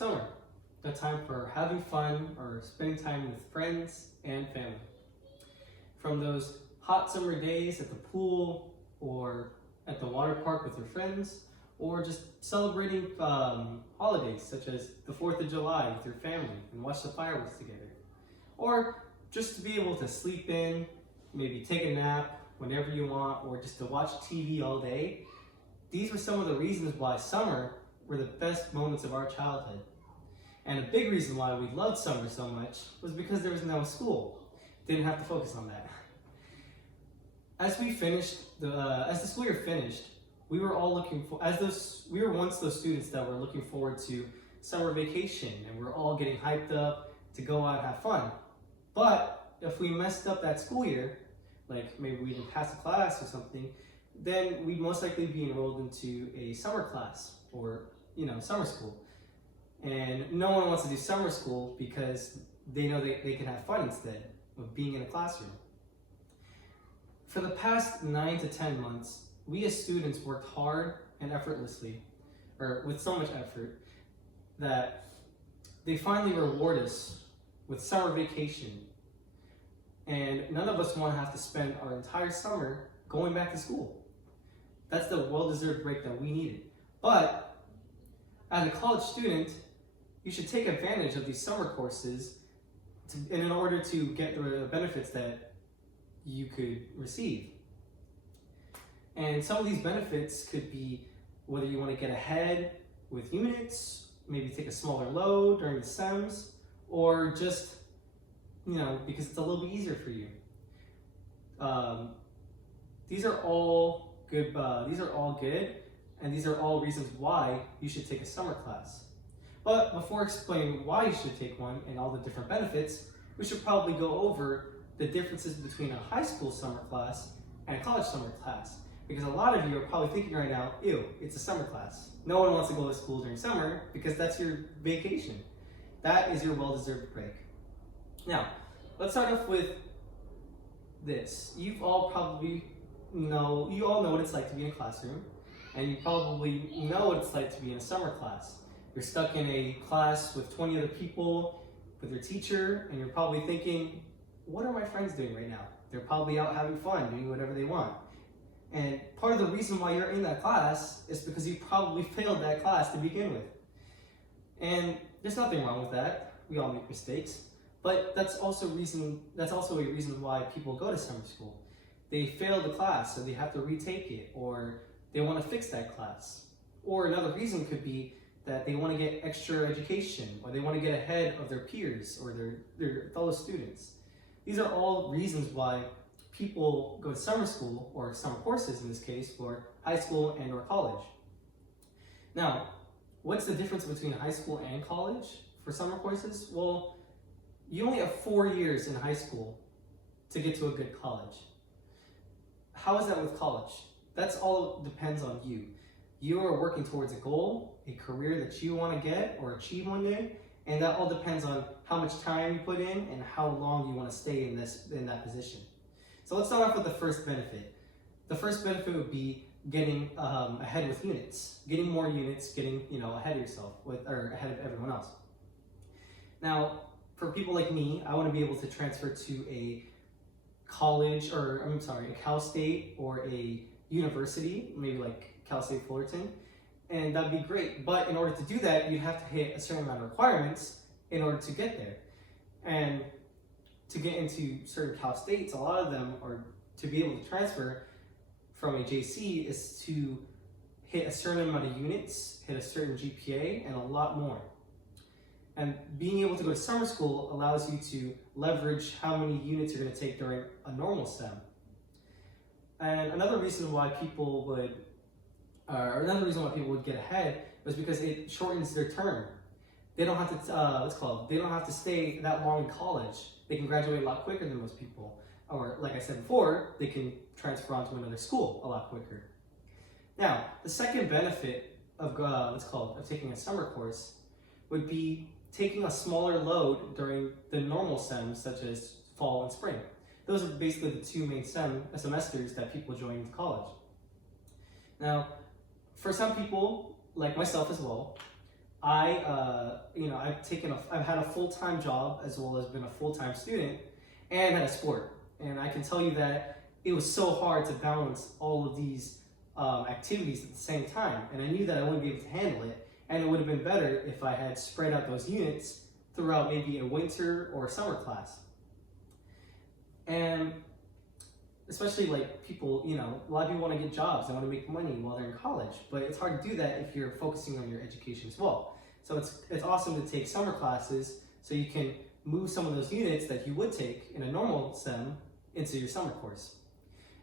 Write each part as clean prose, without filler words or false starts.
Summer, a time for having fun or spending time with friends and family. From those hot summer days at the pool or at the water park with your friends, or just celebrating holidays such as the 4th of July with your family and watch the fireworks together. Or just to be able to sleep in, maybe take a nap whenever you want, or just to watch TV all day. These were some of the reasons why summer were the best moments of our childhood. And a big reason why we loved summer so much was because there was no school. Didn't have to focus on that. As the school year finished, we were all we were once those students that were looking forward to summer vacation, and we were all getting hyped up to go out and have fun. But if we messed up that school year, like maybe we didn't pass a class or something, then we'd most likely be enrolled into a summer class or, summer school. And no one wants to do summer school because they know they can have fun instead of being in a classroom. For the past 9 to 10 months, we as students worked hard and effortlessly, or with so much effort, that they finally reward us with summer vacation. And none of us want to have to spend our entire summer going back to school. That's the well-deserved break that we needed. But as a college student, you should take advantage of these summer courses in order to get the benefits that you could receive. And some of these benefits could be whether you want to get ahead with units, maybe take a smaller load during the sems, or just, because it's a little bit easier for you. These are all good, and these are all reasons why you should take a summer class. But before explaining why you should take one and all the different benefits, we should probably go over the differences between a high school summer class and a college summer class. Because a lot of you are probably thinking right now, ew, it's a summer class. No one wants to go to school during summer because that's your vacation. That is your well-deserved break. Now, let's start off with this. You all know what it's like to be in a classroom, and you probably know what it's like to be in a summer class. You're stuck in a class with 20 other people, with your teacher, and you're probably thinking, what are my friends doing right now? They're probably out having fun, doing whatever they want. And part of the reason why you're in that class is because you probably failed that class to begin with. And there's nothing wrong with that. We all make mistakes. But that's also a reason why people go to summer school. They fail the class, so they have to retake it, or they want to fix that class. Or another reason could be that they want to get extra education, or they want to get ahead of their peers or their fellow students. These are all reasons why people go to summer school, or summer courses in this case, for high school and or college. Now, what's the difference between high school and college for summer courses? Well, you only have 4 years in high school to get to a good college. How is that with college? That's all depends on you. You are working towards a goal, a career that you want to get or achieve one day, and that all depends on how much time you put in and how long you want to stay in that position. So let's start off with the first benefit. The first benefit would be getting ahead with units, getting more units, getting ahead of yourself ahead of everyone else. Now, for people like me, I want to be able to transfer to a college, a Cal State or a university, maybe like Cal State Fullerton, and that'd be great. But in order to do that, you'd have to hit a certain amount of requirements in order to get there. And to get into certain Cal States, a lot of them are to be able to transfer from a JC is to hit a certain amount of units, hit a certain GPA, and a lot more. And being able to go to summer school allows you to leverage how many units you're going to take during a normal STEM. And another reason why people would get ahead was because it shortens their term. They don't have to they don't have to stay that long in college. They can graduate a lot quicker than most people. Or like I said before, they can transfer on to another school a lot quicker. Now, the second benefit of taking a summer course would be taking a smaller load during the normal STEMs, such as fall and spring. Those are basically the two main semesters that people join into college. Now, for some people, like myself as well, I've had a full-time job as well as been a full-time student and had a sport. And I can tell you that it was so hard to balance all of these activities at the same time. And I knew that I wouldn't be able to handle it. And it would have been better if I had spread out those units throughout maybe a winter or a summer class. And especially like people, a lot of people want to get jobs, they want to make money while they're in college, but it's hard to do that if you're focusing on your education as well. So it's awesome to take summer classes so you can move some of those units that you would take in a normal STEM into your summer course.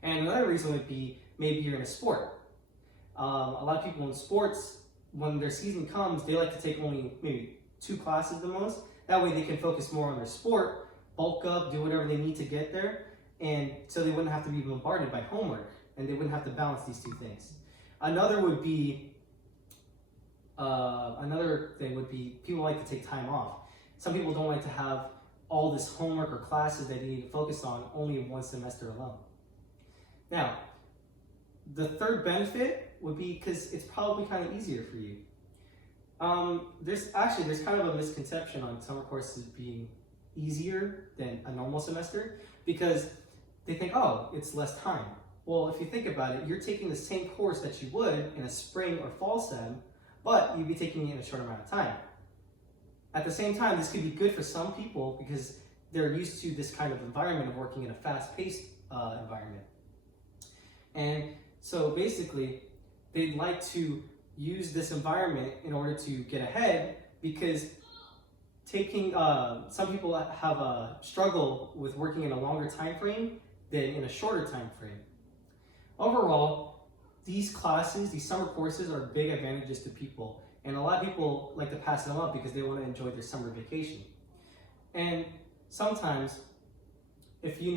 And another reason would be maybe you're in a sport. A lot of people in sports, when their season comes, they like to take only maybe 2 classes the most. That way they can focus more on their sport, bulk up, do whatever they need to get there, and so they wouldn't have to be bombarded by homework, and they wouldn't have to balance these 2 things. Another thing would be people like to take time off. Some people don't like to have all this homework or classes that they need to focus on only in one semester alone. Now, the third benefit would be because it's probably kind of easier for you. There's kind of a misconception on summer courses being easier than a normal semester because they think, oh, it's less time. Well, if you think about it, you're taking the same course that you would in a spring or fall STEM, but you'd be taking it in a short amount of time. At the same time, this could be good for some people because they're used to this kind of environment of working in a fast-paced environment. And so basically, they'd like to use this environment in order to get ahead because some people have a struggle with working in a longer time frame than in a shorter time frame. Overall, these summer courses are big advantages to people, and a lot of people like to pass them up because they want to enjoy their summer vacation. And sometimes, if you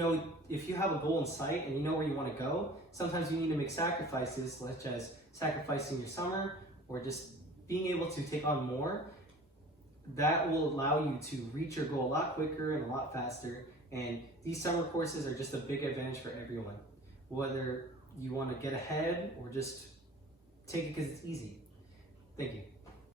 have a goal in sight and you know where you want to go, sometimes you need to make sacrifices, such as sacrificing your summer or just being able to take on more. That will allow you to reach your goal a lot quicker and a lot faster. And these summer courses are just a big advantage for everyone, whether you want to get ahead or just take it because it's easy. Thank you.